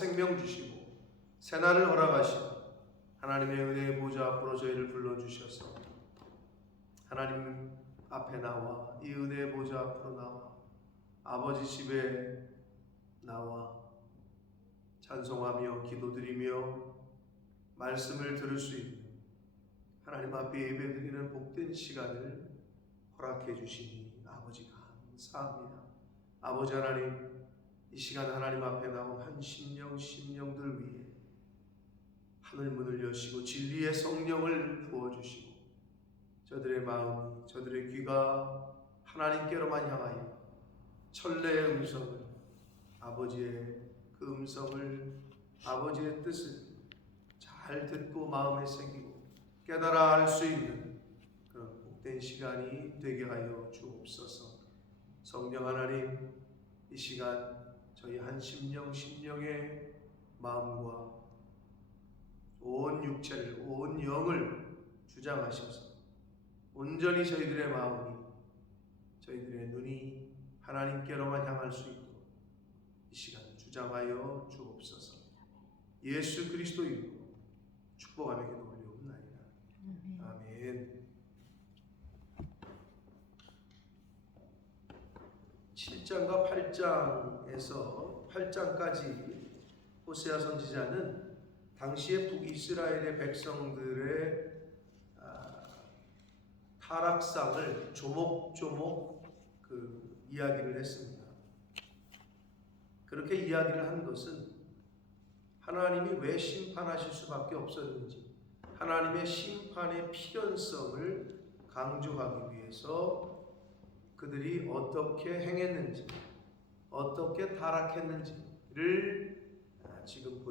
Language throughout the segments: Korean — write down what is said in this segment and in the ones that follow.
생명 주시고 새날을 허락하시고 하나님의 은혜의 보좌 앞으로 저희를 불러주셔서 하나님 앞에 나와 이 은혜의 보좌 앞으로 나와 아버지 집에 나와 찬송하며 기도드리며 말씀을 들을 수 있는 하나님 앞에 예배드리는 복된 시간을 허락해 주시니 아버지 감사합니다. 아버지 하나님, 이 시간 하나님 앞에 나온 한 심령들 위해 하늘 문을 여시고 진리의 성령을 부어주시고 저들의 마음, 저들의 귀가 하나님께로만 향하여 천래의 음성을, 아버지의 그 음성을, 아버지의 뜻을 잘 듣고 마음에 새기고 깨달아 알 수 있는 그런 복된 시간이 되게 하여 주옵소서. 성령 하나님, 이 시간 저희 한 심령의 마음과 온 육체를, 온 영을 주장하셔서 온전히 저희들의 마음이, 저희들의 눈이 하나님께로만 향할 수 있도록 이 시간 주장하여 주옵소서. 예수 그리스도 이름으로 축복하며 기도 올려옵나이다. 아멘. 7장과 8장에서 8장까지 호세아 선지자는 당시의 북이스라엘의 백성들의 타락상을 조목조목 이야기를 했습니다. 그렇게 이야기를 한 것은 하나님이 왜 심판하실 수밖에 없었는지, 하나님의 심판의 필연성을 강조하기 위해서 그들이 어떻게 행했는지, 어떻게 타락했는지를 지금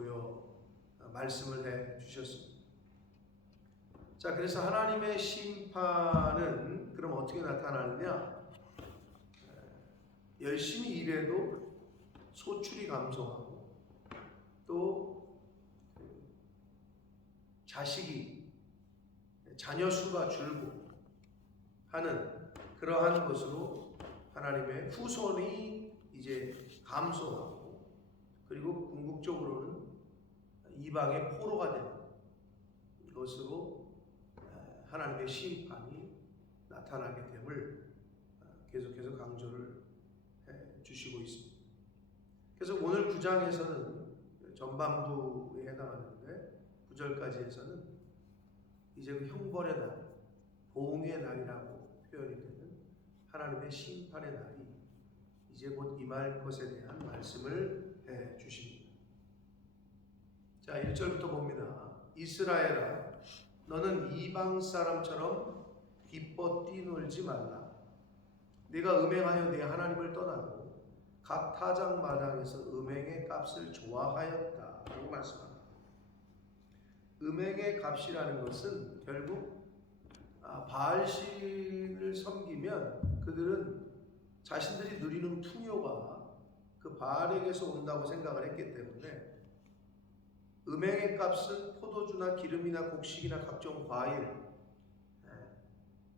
말씀을 해 주셨습니다. 자, 그래서 하나님의 심판은 그럼 어떻게 나타나느냐? 열심히 일해도 소출이 감소하고 또 자녀 수가 줄고 하는 그러한 것으로 하나님의 후손이 이제 감소하고, 그리고 궁극적으로는 이방의 포로가 되는 것으로 하나님의 심판이 나타나게 됨을 계속해서 강조를 해 주시고 있습니다. 그래서 오늘 9장에서는 전반부에 해당하는데 9절까지 해서는 이제 그 형벌의 날, 보응의 날이라고 표현이 되는 하나님의 심판의 날이 이제 곧 임할 것에 대한 말씀을 해 주십니다. 자, 1절부터 봅니다. 이스라엘아, 너는 이방 사람처럼 기뻐 뛰놀지 말라. 네가 음행하여 네 하나님을 떠나고 각 타작 마당에서 음행의 값을 좋아하였다 라고 말씀합니다. 음행의 값이라는 것은 결국 바알신을 섬기면 그들은 자신들이 누리는 풍요가 그 바알에게서 온다고 생각을 했기 때문에 음행의 값은 포도주나 기름이나 곡식이나 각종 과일,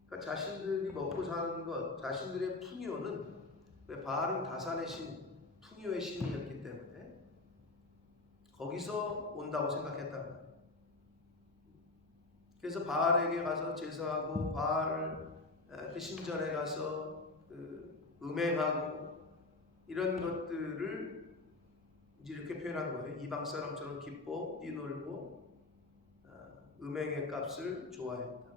그러니까 자신들이 먹고 사는 것, 자신들의 풍요는 바알은 다산의 신, 풍요의 신이었기 때문에 거기서 온다고 생각했단 말이에요. 그래서 바알에게 가서 제사하고 바알 그 신전에 가서 음행하고 이런 것들을 이제 이렇게 표현한 거예요. 이방 사람처럼 기뻐 뛰놀고 음행의 값을 좋아했다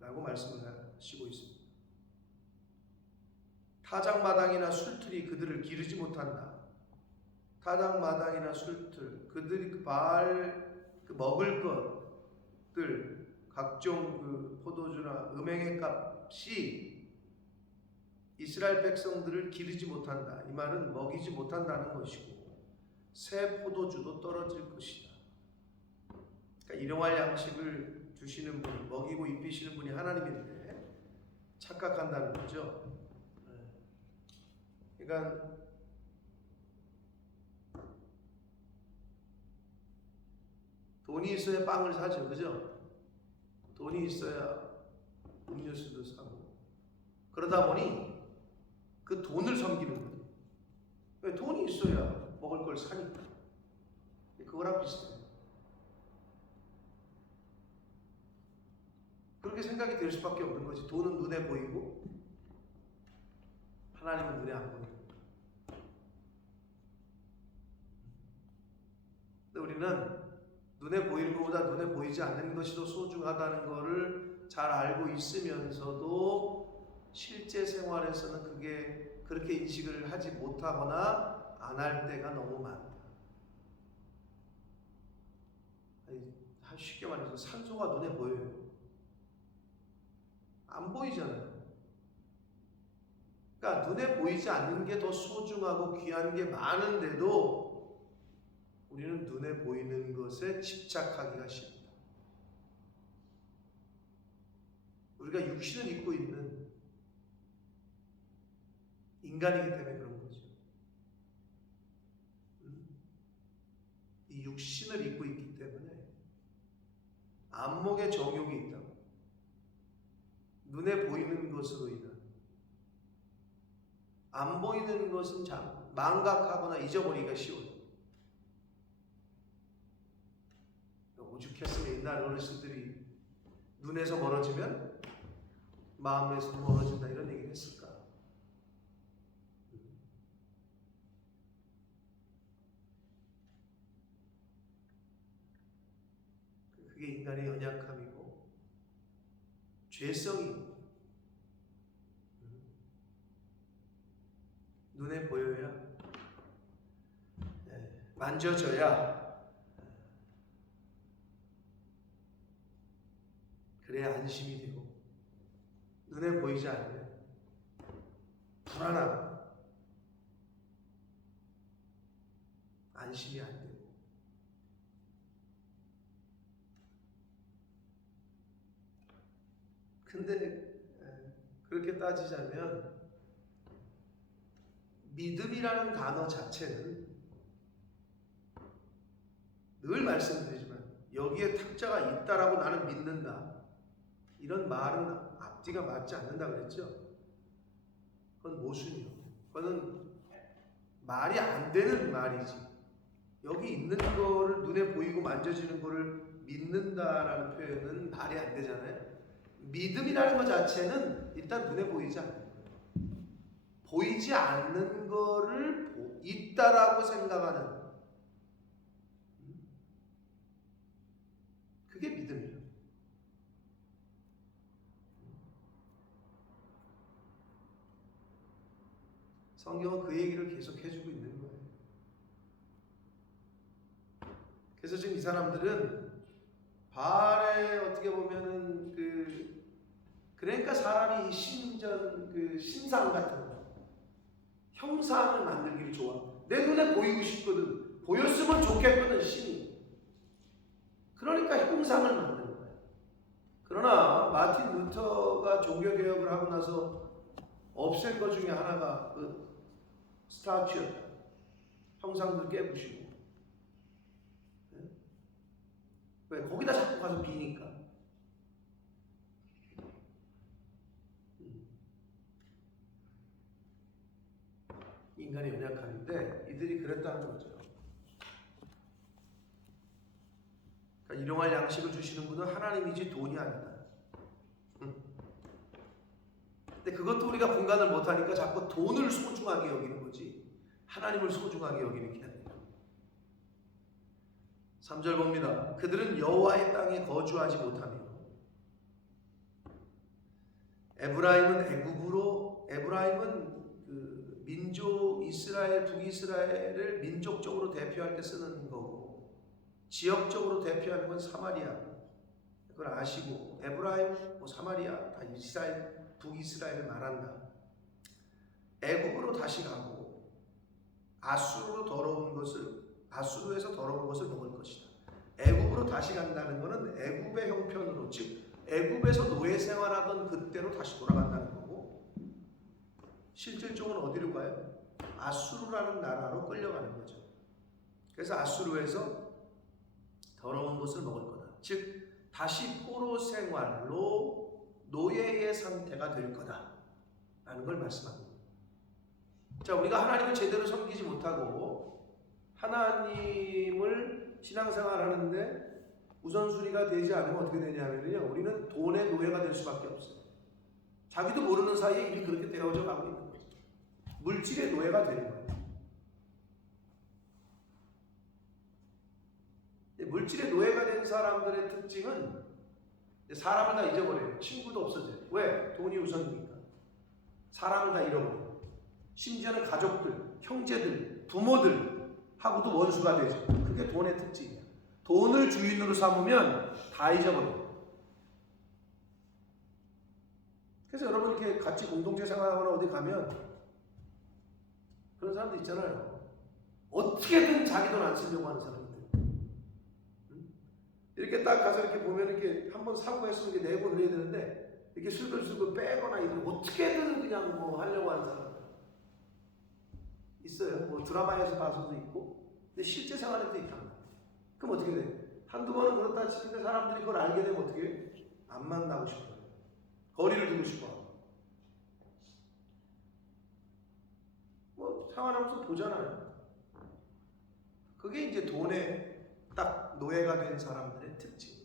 라고 말씀을 하시고 있습니다. 타작마당이나 술틀이 그들을 기르지 못한다. 타작마당이나 술틀, 그들이 그 바알 먹을 것들, 각종 포도주나 음행의 값이 이스라엘 백성들을 기르지 못한다. 이 말은 먹이지 못한다는 것이고 새 포도주도 떨어질 것이다. 그러니까 일용할 양식을 주시는 분, 먹이고 입히시는 분이 하나님인데 착각한다는 거죠. 그러니까 돈이 있어야 빵을 사죠, 그죠? 돈이 있어야 음료수도 사고 그러다 보니 그 돈을 섬기는 거예요. 돈이 있어야 먹을 걸 사니까. 그거랑 비슷해요. 그렇게 생각이 될 수밖에 없는 거지. 돈은 눈에 보이고 하나님은 눈에 안 보이고. 근데 우리는 눈에 보이는 것보다 눈에 보이지 않는 것이 더 소중하다는 것을 잘 알고 있으면서도 실제 생활에서는 그게 그렇게 인식을 하지 못하거나 안 할 때가 너무 많다. 쉽게 말해서 산소가 눈에 보여요. 안 보이잖아요. 그러니까 눈에 보이지 않는 게 더 소중하고 귀한 게 많은데도 우리는 눈에 보이는 것에 집착하기가 쉽다. 우리가 육신을 입고 있는 인간이기 때문에 그런 거죠. 이 육신을 입고 있기 때문에 안목에 정욕이 있다고. 눈에 보이는 것으로 인한 안 보이는 것은 참 망각하거나 잊어버리기가 쉬워요. 오죽했으면 옛날 어르신들이 눈에서 멀어지면 마음에서 멀어진다 이런 얘기를 했을까? 그게 인간의 연약함이고 죄성이고 눈에 보여야 만져져야 그래야 안심이 되고 눈에 보이지 않으면 불안하고 안심이 안 되고 근데 그렇게 따지자면 믿음이라는 단어 자체는 늘 말씀드리지만 여기에 탁자가 있다라고 나는 믿는다 이런 말은 앞뒤가 맞지 않는다 그랬죠? 그건 모순이요. 그거는 말이 안 되는 말이지. 여기 있는 거를 눈에 보이고 만져지는 거를 믿는다라는 표현은 말이 안 되잖아요. 믿음이라는 것 자체는 일단 눈에 보이지 않는 거예요. 보이지 않는 거를 있다라고 생각하는 그게 믿음이에요. 성경은 그 얘기를 계속 해주고 있는 거예요. 그래서 지금 이 사람들은 바알의 어떻게 보면은 그러니까 사람이 신상 같은 거 형상을 만들기를 좋아. 내 눈에 보이고 싶거든. 보였으면 좋겠거든 신이. 그러니까 형상을 만드는 거야. 그러나 마틴 루터가 종교개혁을 하고 나서 없앤 것 중에 하나가 스타츄였다. 형상들 깨부시고. 왜? 거기다 자꾸 가서 비니까. 인간의 연약함인데 이들이 그랬다는 거죠. 그러니까 일용할 양식을 주시는 분은 하나님이지 돈이 아니다. 근데 그것도 우리가 분간을 못하니까 자꾸 돈을 소중하게 여기는 거지 하나님을 소중하게 여기는 게 아니라. 3절 봅니다. 그들은 여호와의 땅에 거주하지 못하며 에브라임은 그 민족 이스라엘 북이스라엘을 민족적으로 대표할 때 쓰는 거고 지역적으로 대표하는 건 사마리아. 그걸 아시고 에브라임, 사마리아 다 이스라엘 북이스라엘을 말한다. 애굽으로 다시 가고 아수르에서 더러운 것을 먹을 것이다. 애굽으로 다시 간다는 것은 애굽의 형편으로, 즉 애굽에서 노예 생활하던 그때로 다시 돌아간다는 거고 실질적으로 어디로 가요? 아수르라는 나라로 끌려가는 거죠. 그래서 아수르에서 더러운 것을 먹을 거다. 즉 다시 포로 생활로 노예의 상태가 될 거다라는 걸 말씀합니다. 자, 우리가 하나님을 제대로 섬기지 못하고 하나님을 신앙생활 하는데 우선순위가 되지 않으면 어떻게 되냐면요, 우리는 돈의 노예가 될 수밖에 없어요. 자기도 모르는 사이에 이미 그렇게 되어져 가고 있는 거예요. 물질의 노예가 되는 거예요. 물질의 노예가 된 사람들의 특징은 사람을 다 잊어버려요. 친구도 없어져요. 왜? 돈이 우선이니까. 사람을 다 잃어버려요. 심지어는 가족들, 형제들, 부모들하고도 원수가 되죠. 그게 돈의 특징이에요. 돈을 주인으로 삼으면 다 잊어버려요. 그래서 여러분 이렇게 같이 공동체 생활하거나 어디 가면 그런 사람들 있잖아요. 어떻게든 자기 돈 안 쓰려고 하는 사람들. 이렇게 딱 가서 이렇게 보면 이렇게 한번 사고했으면 이렇게 내고 그래야 되는데 이렇게 슬슬슬 빼거나 이런 어떻게든 그냥 뭐 하려고 하는 사람들 있어요. 뭐 드라마에서 봐서도 있고, 근데 실제 생활에도 있단 말이에요. 그럼 어떻게 돼? 한두 번은 그렇다 치는데 사람들이 그걸 알게 되면 어떻게 해? 안 만나고 싶어요. 거리를 두고 싶어. 뭐 생활하면서 보잖아요. 그게 이제 돈에 딱 노예가 된 사람들의 특징.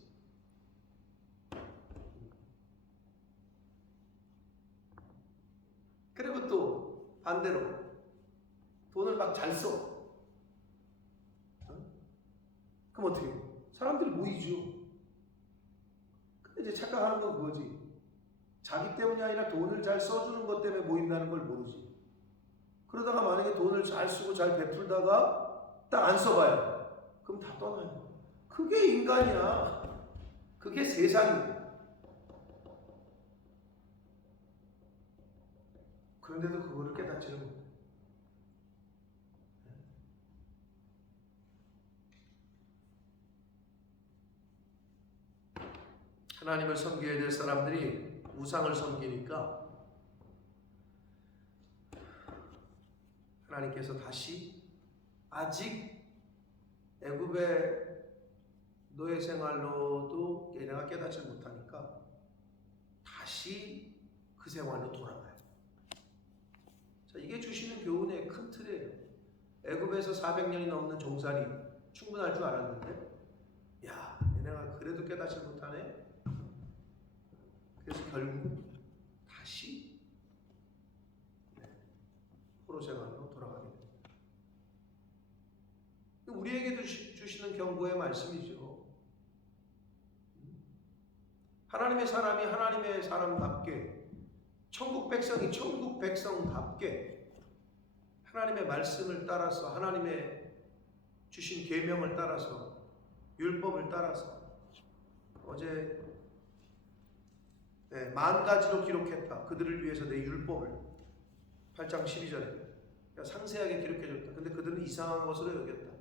그리고 또 반대로 돈을 막 잘 써. 그럼 어떻게 해? 사람들이 모이죠. 근데 이제 착각하는 건 그거지. 자기 때문이 아니라 돈을 잘 써주는 것 때문에 모인다는 걸 모르지. 그러다가 만약에 돈을 잘 쓰고 잘 베풀다가 딱 안 써봐요. 그럼 다 떠나요. 그게 인간이야. 그게 세상이야. 그런데도 그거를 깨닫지는 못해. 하나님을 섬겨야 될 사람들이 우상을 섬기니까 하나님께서 다시 아직 애굽의 노예 생활로도 얘네가 깨닫지 못하니까 다시 그 생활로 돌아가요. 자, 이게 주시는 교훈의 큰 틀이에요. 애굽에서 400년이 넘는 종살이 충분할 줄 알았는데, 야, 얘네가 그래도 깨닫지 못하네. 그래서 결국 다시 포로 생활로 돌아가게 됩니다. 우리에게도 주시는 경고의 말씀이죠. 하나님의 사람이 하나님의 사람답게, 천국 백성이 천국 백성답게 하나님의 말씀을 따라서, 하나님의 주신 계명을 따라서, 율법을 따라서, 어제 10,000가지로 기록했다. 그들을 위해서 내 율법을 8장 12절에 그러니까 상세하게 기록해줬다. 근데 그들은 이상한 것으로 여겼다.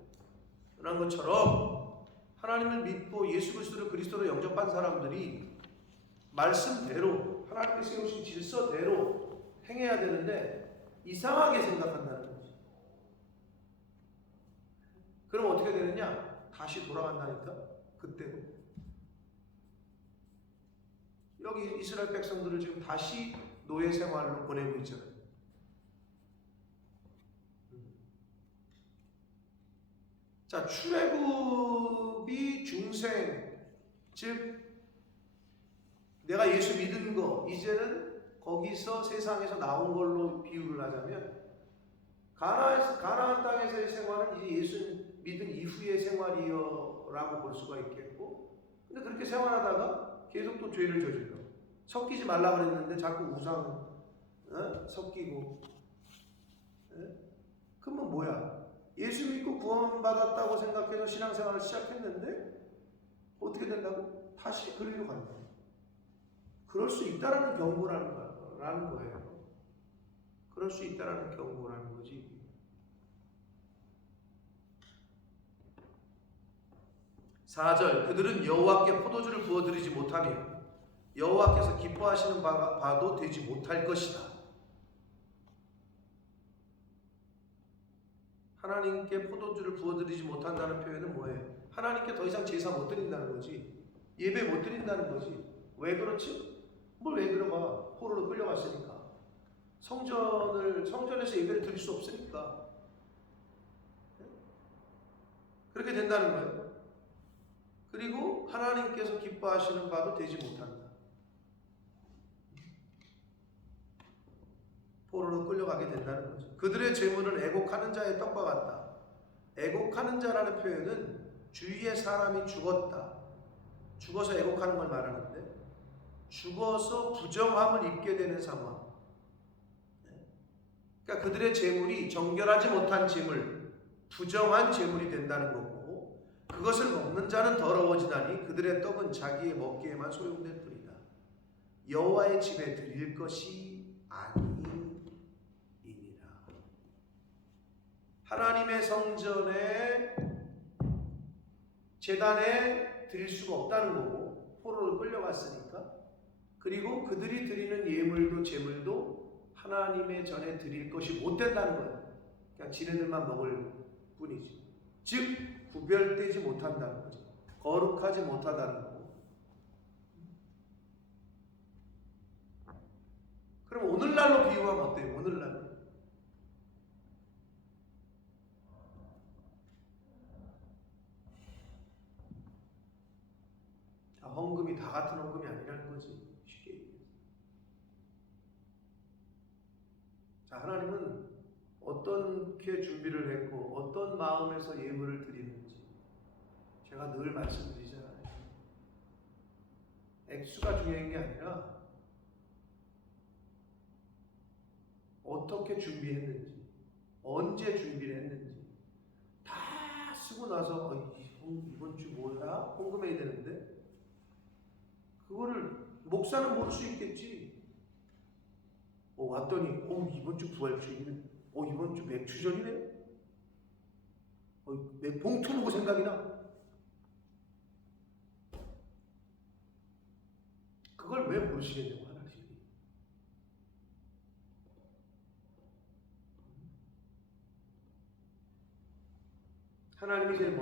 그런 것처럼 하나님을 믿고 예수 그리스도를 그리스도로 영접한 사람들이 말씀대로 하나님이 세우신 질서대로 행해야 되는데 이상하게 생각한다는 거지. 그럼 어떻게 되느냐? 다시 돌아간다니까. 그때로. 여기 이스라엘 백성들을 지금 다시 노예 생활로 보내고 있잖아요. 자, 출애굽이 중생, 즉 내가 예수 믿은 거, 이제는 거기서 세상에서 나온 걸로 비유를 하자면 가나안 땅에서의 생활은 이제 예수 믿은 이후의 생활이라고 볼 수가 있겠고, 근데 그렇게 생활하다가 계속 또 죄를 저질러. 섞이지 말라 그랬는데 자꾸 우상 섞이고. 그러면 뭐야? 예수 믿고 구원받았다고 생각해서 신앙생활을 시작했는데 어떻게 된다고? 다시 그리로 간다. 그럴 수 있다라는 경고라는 거예요. 그럴 수 있다라는 경고라는 거지. (4절) 그들은 여호와께 포도주를 부어드리지 못하며 여호와께서 기뻐하시는 바도 되지 못할 것이다. 하나님께 포도주를 부어드리지 못한다는 표현은 뭐예요? 하나님께 더 이상 제사 못 드린다는 거지. 예배 못 드린다는 거지. 왜 그렇지? 뭘 왜 그러가? 포로로 끌려갔으니까. 성전에서 예배를 드릴 수 없으니까. 그렇게 된다는 거예요. 그리고 하나님께서 기뻐하시는 바도 되지 못한다. 포로로 끌려가게 된다는 거죠. 그들의 재물은 애곡하는 자의 떡과 같다. 애곡하는 자라는 표현은 주위의 사람이 죽었다. 죽어서 애곡하는 걸 말하는데, 죽어서 부정함을 입게 되는 상황. 그러니까 그들의 재물이 정결하지 못한 재물, 부정한 재물이 된다는 거고, 그것을 먹는 자는 더러워지나니 그들의 떡은 자기의 먹기에만 소용될 뿐이다. 여호와의 집에 드릴 것이 아니니라. 하나님의 성전에 제단에 드릴 수가 없다는 거고, 포로로 끌려갔으니까. 그리고 그들이 드리는 예물도 제물도 하나님의 전에 드릴 것이 못 된다는 거예요. 그냥 지네들만 먹을 뿐이지. 즉 구별되지 못한다는 거죠. 거룩하지 못하다는 거고. 그럼 오늘날로 비유하면 어때요? 오늘날로. 헌금이 다 같은 헌금이 아니라는 거지. 쉽게 얘기해서. 자, 하나님은 어떻게 준비를 했고 어떤 마음에서 예물을 드리는지 제가 늘 말씀드리잖아요. 액수가 중요한 게 아니라 어떻게 준비했는지, 언제 준비를 했는지. 다 쓰고 나서 이번 주 뭐야? 헌금해야 되는데 그거를 목사는 모를 수 있겠지. 왔더니 이번 주 부활주일이네. 이번 주 맥주전이네. 내 봉투 보고 생각이 나. 그걸 왜 모르시겠냐고 하나님이. 하나님이 제일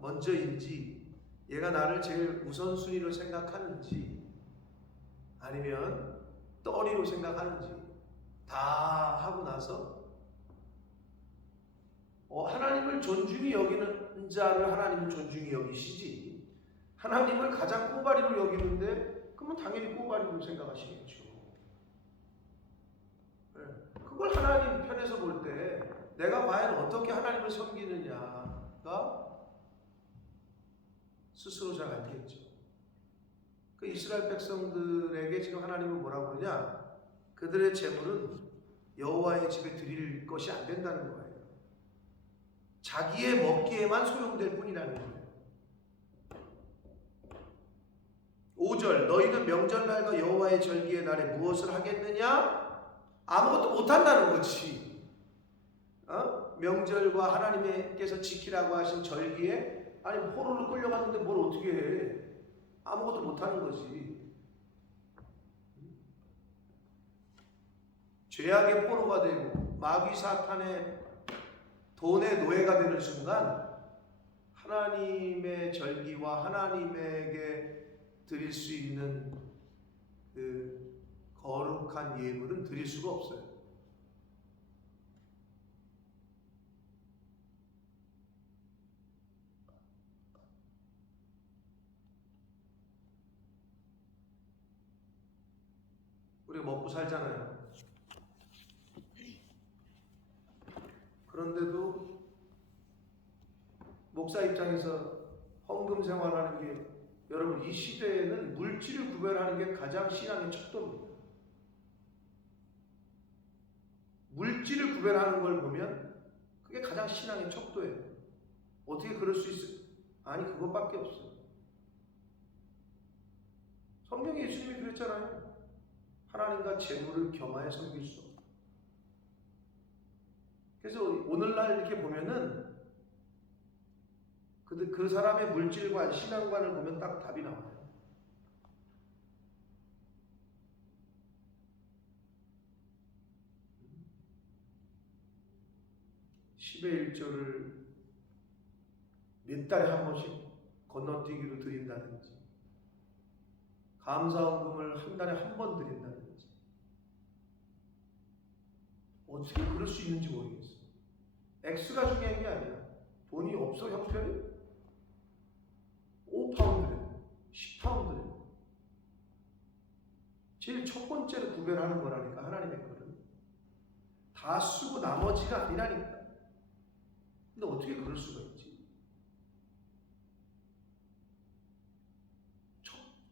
먼저인지, 얘가 나를 제일 우선순위로 생각하는지, 아니면 떠리로 생각하는지 다 하고 나서 하나님을 존중히 여기는 자를 하나님은 존중히 여기시지, 하나님을 가장 꼬바리로 여기는데 그러면 당연히 꼬바리로 생각하시겠죠. 그걸 하나님 편에서 볼 때 내가 과연 어떻게 하나님을 섬기느냐가 스스로 잘 알겠죠. 그 이스라엘 백성들에게 지금 하나님은 뭐라고 그러냐? 그들의 재물은 여호와의 집에 드릴 것이 안 된다는 거예요. 자기의 먹기에만 소용될 뿐이라는 거예요. 5절, 너희는 명절날과 여호와의 절기의 날에 무엇을 하겠느냐? 아무것도 못한다는 거지. 명절과 하나님께서 지키라고 하신 절기에, 아니 포로로 끌려갔는데 뭘 어떻게 해? 아무것도 못하는 거지. 죄악의 포로가 되고 마귀 사탄의 돈의 노예가 되는 순간 하나님의 절기와 하나님에게 드릴 수 있는 그 거룩한 예물은 드릴 수가 없어요. 우리가 먹고 살잖아요. 그런데도 목사 입장에서 헌금 생활하는 게, 여러분 이 시대에는 물질을 구별하는 게 가장 신앙의 척도입니다. 물질을 구별하는 걸 보면 그게 가장 신앙의 척도예요. 어떻게 그럴 수 있을까? 아니 그것밖에 없어요. 성경에 예수님이 그랬잖아요. 하나님과 재물을 겸하여 섬길 수 없다. 그래서 오늘날 이렇게 보면은 그 사람의 물질관, 신앙관을 보면 딱 답이 나와요. 10의 1조를 몇 달에 한 번씩 건너뛰기로 드린다든지, 감사헌금을 한 달에 한 번 드린다든지, 어떻게 그럴 수 있는지 모르겠어요. 액수가 중요한 게 아니라 돈이 없어 형편이? 5파운드래, 10파운드래. 제일 첫 번째로 구별하는 거라니까, 하나님의 거는. 다 쓰고 나머지가 아니라니까. 근데 어떻게 그럴 수가 있지?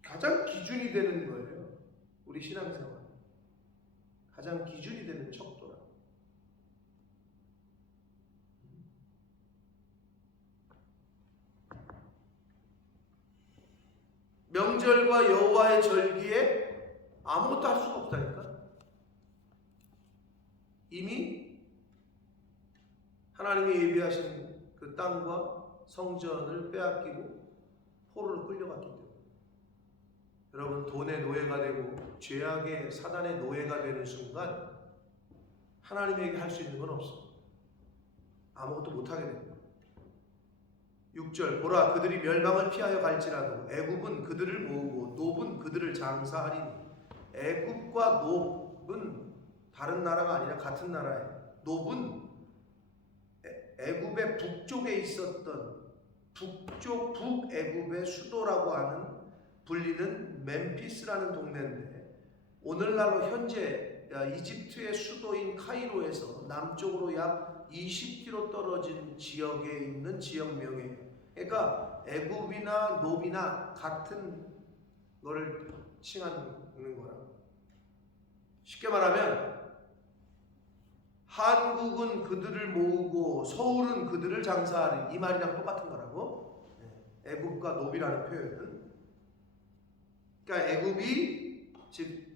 가장 기준이 되는 거예요. 우리 신앙생활. 가장 기준이 되는 척도라. 명절과 여호와의 절기에 아무것도 할 수가 없다니까. 이미 하나님이 예비하신 그 땅과 성전을 빼앗기고 포로로 끌려갔기 때문에. 여러분, 돈의 노예가 되고 죄악의 사단의 노예가 되는 순간 하나님에게 할 수 있는 건 없어. 아무것도 못하게 됩니다. 6절, 보라, 그들이 멸망을 피하여 갈지라도 애굽은 그들을 모으고 놉은 그들을 장사하리니. 애굽과 놉은 다른 나라가 아니라 같은 나라예요. 놉은 애굽의 북쪽에 있었던 북애굽의 수도라고 하는 불리는 멤피스라는 동네인데, 오늘날로 현재 이집트의 수도인 카이로에서 남쪽으로 약 20km 떨어진 지역에 있는 지역명이에요. 그러니까 애굽이나 놉이나 같은 거를 칭하는 거라. 쉽게 말하면 한국은 그들을 모으고 서울은 그들을 장사하는, 이 말이랑 똑같은 거라고. 애굽과 놉이라는 표현은. 그러니까 애굽이 즉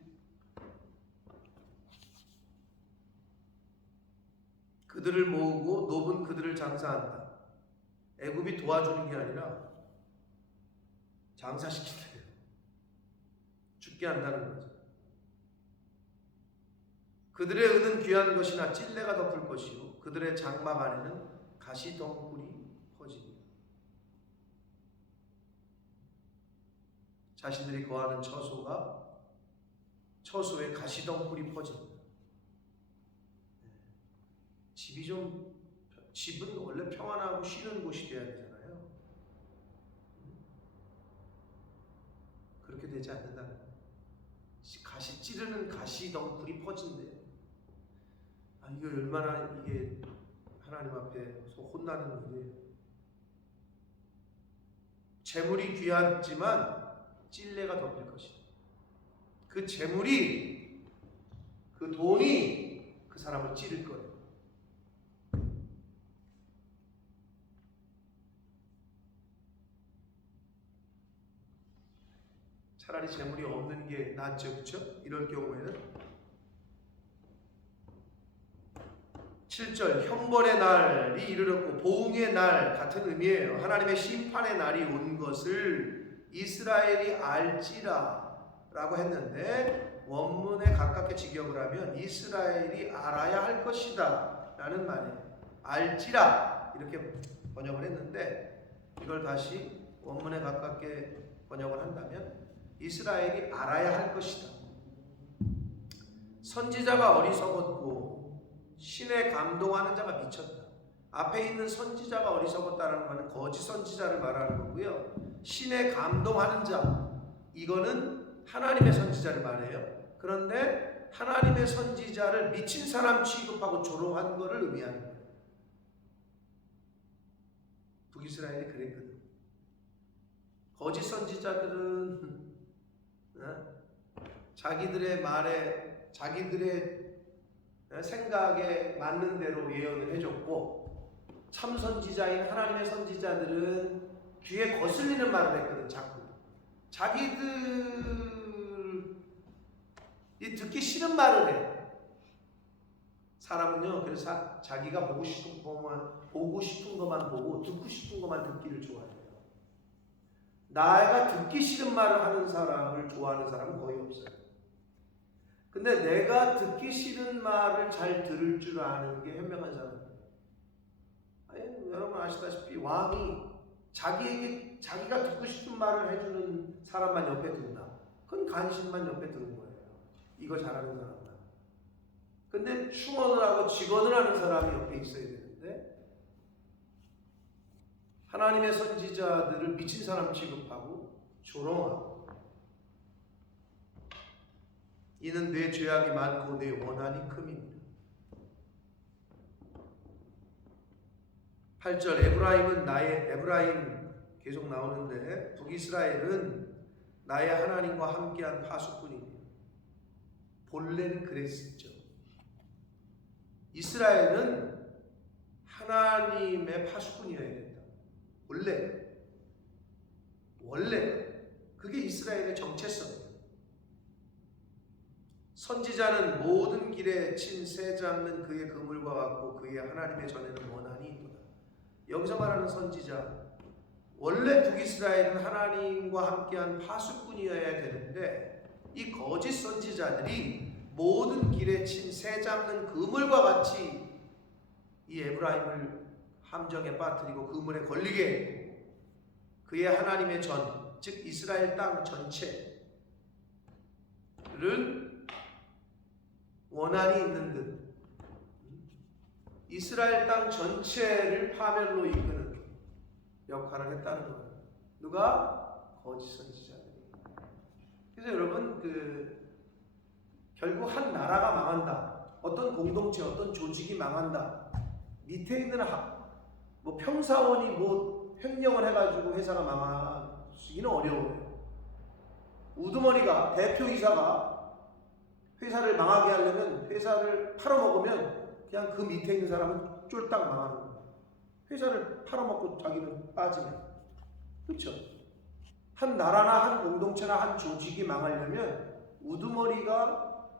그들을 모으고 놉은 그들을 장사한다. 애굽이 도와주는 게 아니라 장사시킨대요. 죽게 한다는 거죠. 그들의 은은 귀한 것이나 찔레가 덮을 것이요 그들의 장막 안에는 가시덩굴이 퍼지니. 자신들이 거하는 처소에 가시덩굴이 퍼진다. 집은 원래 평안하고 쉬는 곳이 돼야 되잖아요. 그렇게 되지 않는다는 거예요. 가시 찌르는 가시덩굴이 퍼진대요. 이거 얼마나 이게 하나님 앞에서 혼나는 일이에요. 재물이 귀하지만 찔레가 덮일 것이다. 그 재물이, 그 돈이 그 사람을 찌를 거예요. 차라리 재물이 없는 게 낫죠, 그렇죠? 이럴 경우에는 7절, 형벌의 날이 이르렀고 보응의 날 같은 의미예요. 하나님의 심판의 날이 온 것을 이스라엘이 알지라 라고 했는데, 원문에 가깝게 직역을 하면 이스라엘이 알아야 할 것이다 라는 말이에요. 알지라 이렇게 번역을 했는데, 이걸 다시 원문에 가깝게 번역을 한다면 이스라엘이 알아야 할 것이다. 선지자가 어리석었고 신에 감동하는 자가 미쳤다. 앞에 있는 선지자가 어리석었다는 말은 거짓 선지자를 말하는 거고요. 신에 감동하는 자, 이거는 하나님의 선지자를 말해요. 그런데 하나님의 선지자를 미친 사람 취급하고 조롱한 것을 의미하는 거예요. 북이스라엘이 그랬거든. 거짓 선지자들은 자기들의 말에, 자기들의 생각에 맞는 대로 예언을 해줬고, 참 선지자인 하나님의 선지자들은 귀에 거슬리는 말을 했거든. 자꾸 자기들이 듣기 싫은 말을 해. 사람은요, 그래서 자기가 보고 싶은 것만 보고 듣고 싶은 것만 듣기를 좋아해요. 내가 듣기 싫은 말을 하는 사람을 좋아하는 사람은 거의 없어요. 근데 내가 듣기 싫은 말을 잘 들을 줄 아는 게 현명한 사람이에요. 여러분 아시다시피 왕이 자기에게 자기가 듣고 싶은 말을 해주는 사람만 옆에 둔다. 그건 간신만 옆에 두는 거예요. 이거 잘하는 사람만. 근데 충원을 하고 직원을 하는 사람이 옆에 있어야 되는데, 하나님의 선지자들을 미친 사람 취급하고 조롱하고, 이는 내 죄악이 많고 내 원한이 큼입니다. 8절 에브라임 계속 나오는데 북이스라엘은 나의 하나님과 함께한 파수꾼이며, 본래는 그랬었죠. 이스라엘은 하나님의 파수꾼이어야 된다. 원래 그게 이스라엘의 정체성이에요. 선지자는 모든 길에 친 새 잡는 그의 그물과 같고 그의 하나님의 전에는 원한이 있도다. 여기서 말하는 선지자, 원래 북이스라엘은 하나님과 함께한 파수꾼이어야 되는데 이 거짓 선지자들이 모든 길에 친 새 잡는 그물과 같이 이 에브라임을 함정에 빠뜨리고 그물에 걸리게 했고, 그의 하나님의 전, 즉 이스라엘 땅 전체를 원한이 있는 듯 이스라엘 땅 전체를 파멸로 이끄는 역할을 했다는 거예요. 누가? 거짓 선지자들이. 그래서 여러분, 결국 한 나라가 망한다, 어떤 공동체, 어떤 조직이 망한다, 밑에 있는 평사원이 횡령을 해가지고 회사가 망하기는 어려워요. 우두머리가, 대표이사가 회사를 망하게 하려면, 회사를 팔아먹으면 그냥 그 밑에 있는 사람은 쫄딱 망하는 거예요. 회사를 팔아먹고 자기는 빠지면. 그렇죠? 한 나라나 한 공동체나 한 조직이 망하려면 우두머리가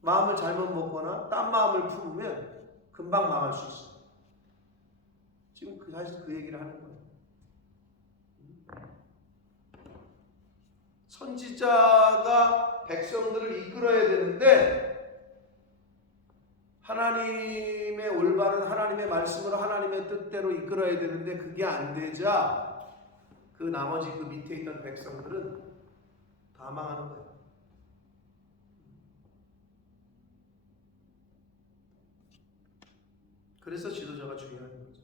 마음을 잘못 먹거나 딴 마음을 품으면 금방 망할 수 있어요. 지금 사실 그 얘기를 하는 거예요. 선지자가 백성들을 이끌어야 되는데, 하나님의 올바른 하나님의 말씀으로 하나님의 뜻대로 이끌어야 되는데 그게 안 되자 그 나머지 그 밑에 있던 백성들은 다 망하는 거예요. 그래서 지도자가 중요한 거죠.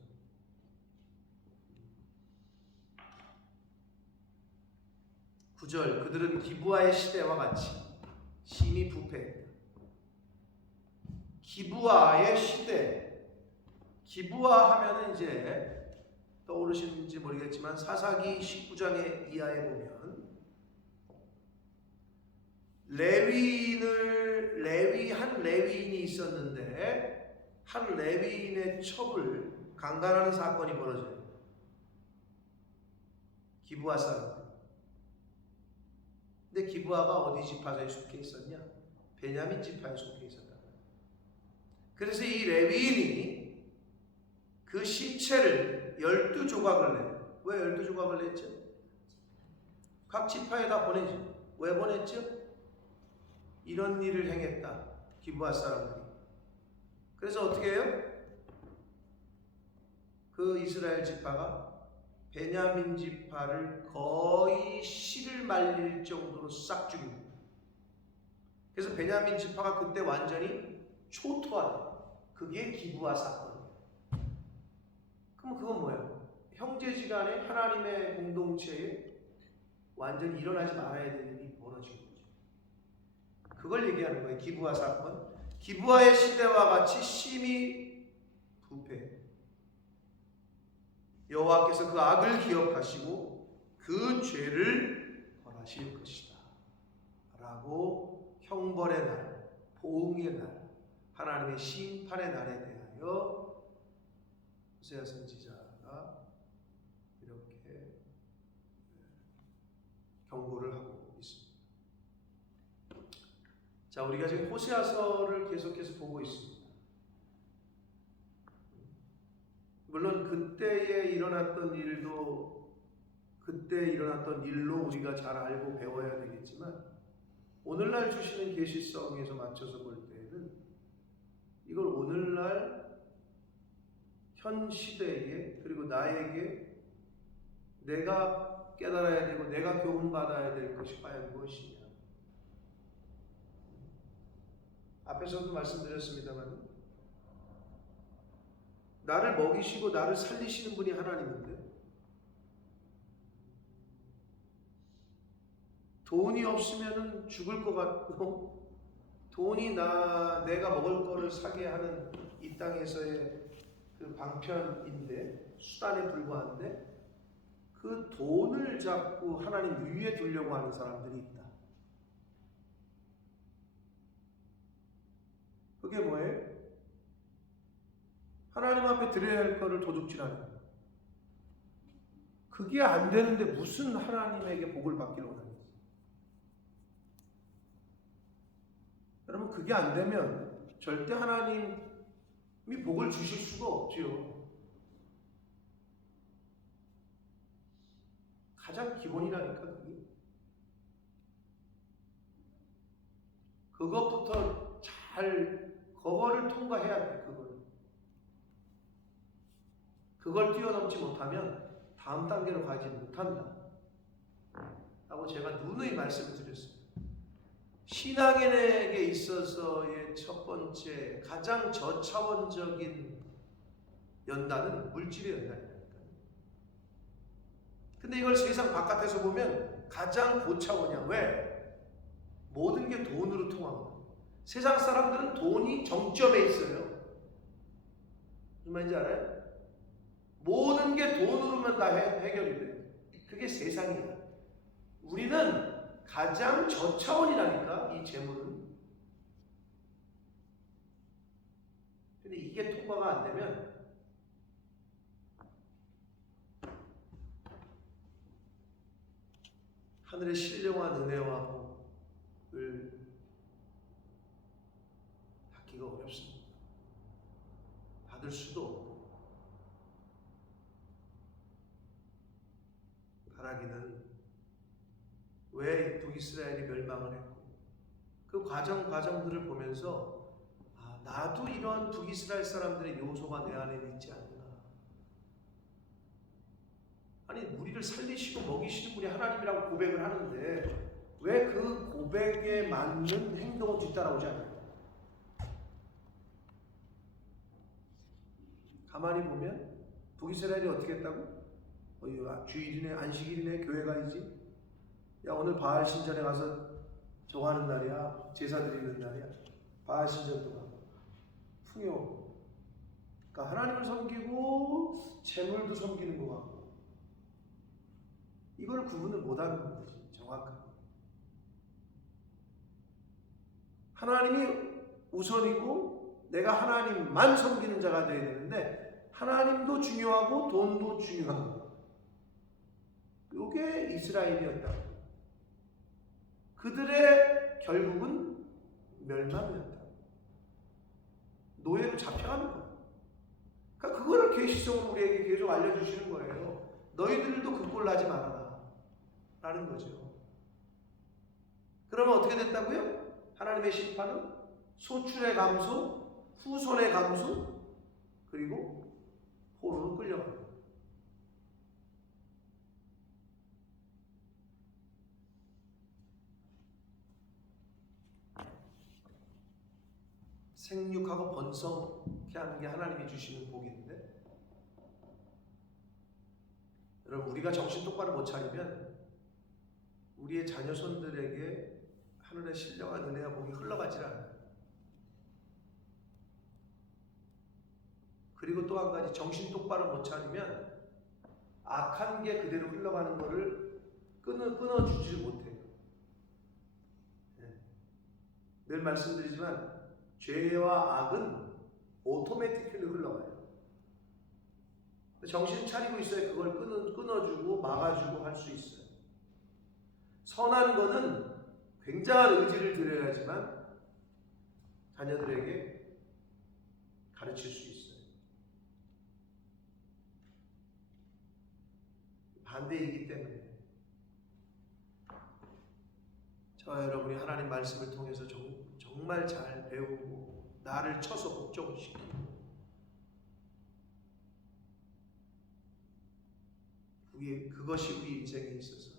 구절, 그들은 기브아의 시대와 같이 심히 부패했다. 기브아의 시대. 기브아 하면은 이제 떠오르시는지 모르겠지만 사사기 19장의 이하에 보면 한 레위인이 있었는데 한 레위인의 첩을 강간하는 사건이 벌어져요. 기브아 사람. 근데 기브아가 어디 지파에 속해 있었냐? 베냐민 지파에 속해 있었다. 그래서 이 레위인이 그 시체를 12조각을 내요. 왜 12조각을 냈죠? 각 지파에 다 보내죠. 왜 보냈죠? 이런 일을 행했다, 기브아 사람들이. 그래서 어떻게 해요? 그 이스라엘 지파가 베냐민 지파를 거의 씨를 말릴 정도로 싹 죽입니다. 그래서 베냐민 지파가 그때 완전히 초토화돼요. 그게 기브아 사건이에요. 그럼 그건 뭐예요? 형제지간에 하나님의 공동체에 완전히 일어나지 말아야 될 일이 벌어진 거죠. 그걸 얘기하는 거예요. 기브아 사건. 기브아의 시대와 같이 심히 부패. 여호와께서 그 악을 기억하시고 그 죄를 벌하실 것이다 라고 형벌의 날, 보응의 날, 하나님의 심판의 날에 대하여 호세아 선지자가 이렇게 경고를 하고 있습니다. 자, 우리가 지금 호세아서를 계속해서 보고 있습니다. 물론 그때에 일어났던 일도 그때 일어났던 일로 우리가 잘 알고 배워야 되겠지만, 오늘날 주시는 계시성에서 맞춰서 볼 때에는 이걸 오늘날 현 시대에, 그리고 나에게 내가 깨달아야 되고 내가 교훈받아야 될 것이 과연 무엇이냐. 앞에서도 말씀드렸습니다만 나를 먹이시고 나를 살리시는 분이 하나님인데 돈이 없으면 죽을 것 같고 돈이 내가 먹을 거를 사게 하는 이 땅에서의 그 방편인데 수단에 불과한데 그 돈을 잡고 하나님 위에 두려고 하는 사람들이 있다. 그게 뭐예요? 하나님 앞에 드려야 할 거를 도둑질하는 거예요. 그게 안 되는데 무슨 하나님에게 복을 받기를 원하는 거예요? 여러분, 그게 안 되면 절대 하나님이 복을 주실 수가 없지요. 가장 기본이라니까 그게. 그것부터 그거를 통과해야 돼. 그걸 뛰어넘지 못하면 다음 단계로 가지 못한다 라고 제가 누누이 말씀을 드렸어요. 신앙인에게 있어서의 첫 번째 가장 저차원적인 연단은 물질의 연단이라니까요. 근데 이걸 세상 바깥에서 보면 가장 고차원이야. 왜? 모든 게 돈으로 통하거든. 세상 사람들은 돈이 정점에 있어요. 무슨 말인지 알아요? 모든 게 돈으로만 다 해결이 돼. 그게 세상이야. 우리는 가장 저차원이라니까, 이 재물은. 근데 이게 통과가 안 되면 하늘의 신령한 은혜와 복을 받기가 어렵습니다. 받을 수도 없고. 바라기는 왜 북이스라엘이 멸망을 했고 그 과정들을 보면서 나도 이런 북이스라엘 사람들의 요소가 내 안에 있지 않나. 아니, 우리를 살리시고 먹이시는 분이 하나님이라고 고백을 하는데 왜 그 고백에 맞는 행동은 뒤따라오지 않아요? 가만히 보면 북이스라엘이 어떻게 했다고? 주일이네, 안식일이네, 교회 가야지. 야, 오늘 바알 신전에 가서 저거 하는 날이야. 제사 드리는 날이야. 바알 신전도 가고 풍요. 그러니까 하나님을 섬기고 재물도 섬기는 것 같고 이걸 구분을 못하는 거지. 정확하게 하나님이 우선이고 내가 하나님만 섬기는 자가 되어야 되는데 하나님도 중요하고 돈도 중요하고. 이게 이스라엘이었다. 그들의 결국은 멸망이었다. 노예로 잡혀가는 거야. 그러니까 그거를 계시성으로 우리에게 계속 알려주시는 거예요. 너희들도 그 꼴 나지 말아라 라는 거죠. 그러면 어떻게 됐다고요? 하나님의 심판은 소출의 감소, 후손의 감소, 그리고 포로로 끌려가는 거예요. 생육하고 번성케 하는 게 하나님이 주시는 복인데 여러분, 우리가 정신 똑바로 못 차리면 우리의 자녀손들에게 하늘의 신령한 은혜와 복이 흘러가질 않아요. 그리고 또 한 가지, 정신 똑바로 못 차리면 악한 게 그대로 흘러가는 거를 끊어주지 못해요. 늘 말씀드리지만 죄와 악은 오토매틱으로 흘러가요. 정신 차리고 있어야 그걸 끊어주고 막아주고 할 수 있어요. 선한 거는 굉장한 의지를 들여야지만 자녀들에게 가르칠 수 있어요. 반대이기 때문에 저와 여러분이 하나님 말씀을 통해서 정말 잘 배우고 나를 쳐서 복종시키고 그것이 우리 인생에 있어서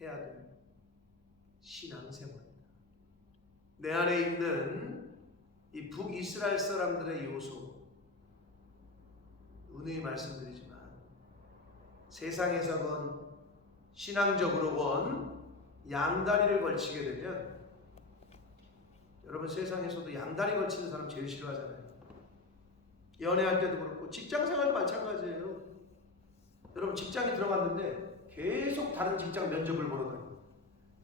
해야 될 신앙생활입니다. 내 안에 있는 이 북이스라엘 사람들의 요소, 누누이 말씀드리지만 세상에서건 신앙적으로건 양다리를 걸치게 되면, 여러분 세상에서도 양다리 걸치는 사람 제일 싫어하잖아요. 연애할 때도 그렇고 직장생활도 마찬가지예요. 여러분 직장에 들어갔는데 계속 다른 직장 면접을 보러 다니고,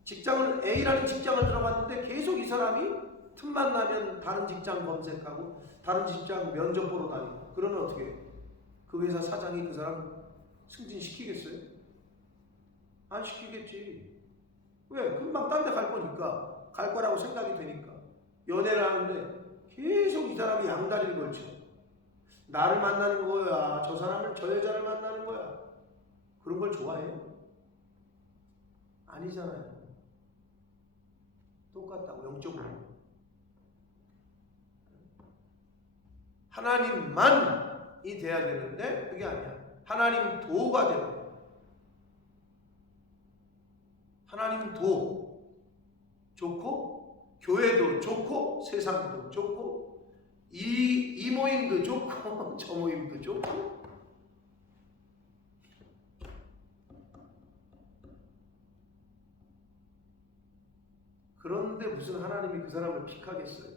직장을 A라는 직장을 들어갔는데 계속 이 사람이 틈만 나면 다른 직장 검색하고 다른 직장 면접 보러 다니고, 그러면 어떻게 해요? 그 회사 사장이 그 사람 승진시키겠어요? 안 시키겠지. 왜? 금방 딴 데 갈 거니까, 갈 거라고 생각이 되니까. 연애를 하는데 계속 이 사람이 양다리를 걸쳐. 나를 만나는 거야, 저 사람을, 저 여자를 만나는 거야. 그런 걸 좋아해요? 아니잖아요. 똑같다고, 영적으로. 하나님만이 돼야 되는데 그게 아니야. 하나님 도가 되고, 하나님 도 좋고, 교회도 좋고, 세상도 좋고, 이 모임도 좋고 저 모임도 좋고. 그런데 무슨 하나님이 그 사람을 픽하겠어요?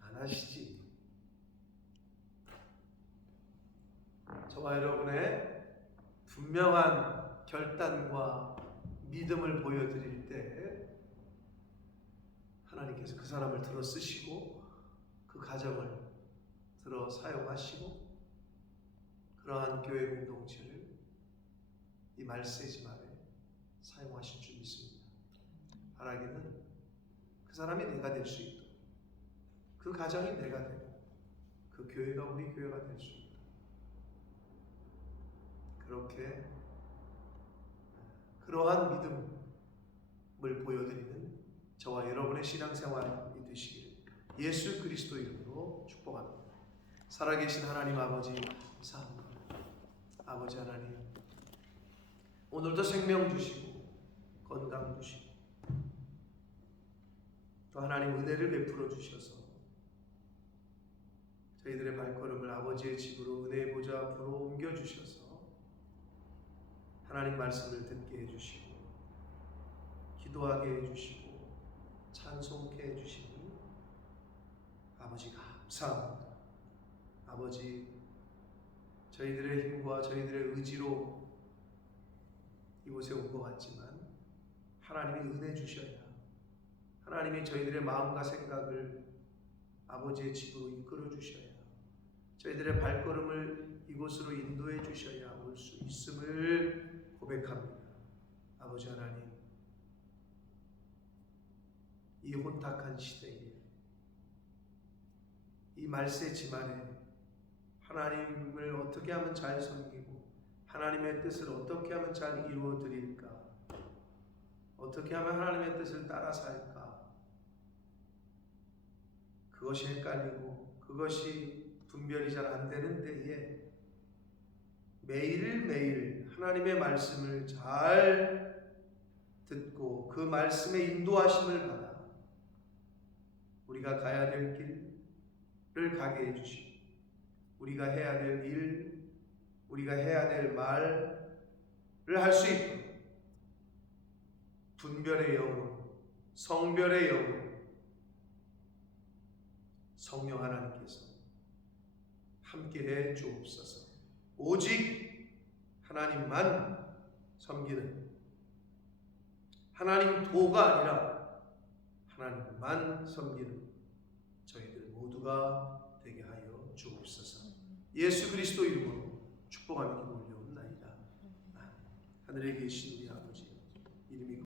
안 하시지. 저와 여러분의 분명한 결단과 믿음을 보여드릴 때 하나님께서 그 사람을 들어 쓰시고 그 가정을 들어 사용하시고, 그러한 교회 공동체를 이 말세지 말에 사용하실 줄 믿습니다. 바라기는 그 사람이 내가 될 수 있도록, 그 가정이 내가 되고 그 교회가 우리 교회가 될 수 있도록, 그렇게 그러한 믿음을 보여드리는 저와 여러분의 신앙생활이 되시기를 예수 그리스도 이름으로 축복합니다. 살아계신 하나님 아버지 감사합니다. 아버지 하나님, 오늘도 생명 주시고 건강 주시고 또 하나님 은혜를 베풀어 주셔서 저희들의 발걸음을 아버지의 집으로, 은혜의 보좌 앞으로 옮겨 주셔서 하나님 말씀을 듣게 해주시고 기도하게 해주시고 찬송케 해주시니 아버지 감사합니다. 아버지, 저희들의 힘과 저희들의 의지로 이곳에 온 것 같지만 하나님이 은혜 주셔야, 하나님이 저희들의 마음과 생각을 아버지의 집으로 이끌어 주셔야, 저희들의 발걸음을 이곳으로 인도해 주셔야 올 수 있음을 고백합니다. 아버지 하나님, 이 혼탁한 시대에, 이 말세 지만에 하나님을 어떻게 하면 잘 섬기고 하나님의 뜻을 어떻게 하면 잘 이루어 드릴까, 어떻게 하면 하나님의 뜻을 따라 살까, 그것이 헷갈리고 그것이 분별이 잘 안 되는 때에 매일매일 하나님의 말씀을 잘 듣고 그 말씀의 인도하심을 받아 우리가 가야 될 길을 가게 해주시고, 우리가 해야 될 일, 우리가 해야 될 말을 할 수 있도록 분별의 영으로, 성별의 영으로 성령 하나님께서 함께해 주옵소서. 오직 하나님만 섬기는, 하나님 도가 아니라 하나님만 섬기는 저희들 모두가 되게 하여 주옵소서. 예수 그리스도 이름으로 축복하며 기도 올려옵나이다. 하늘에 계신 우리 아버지,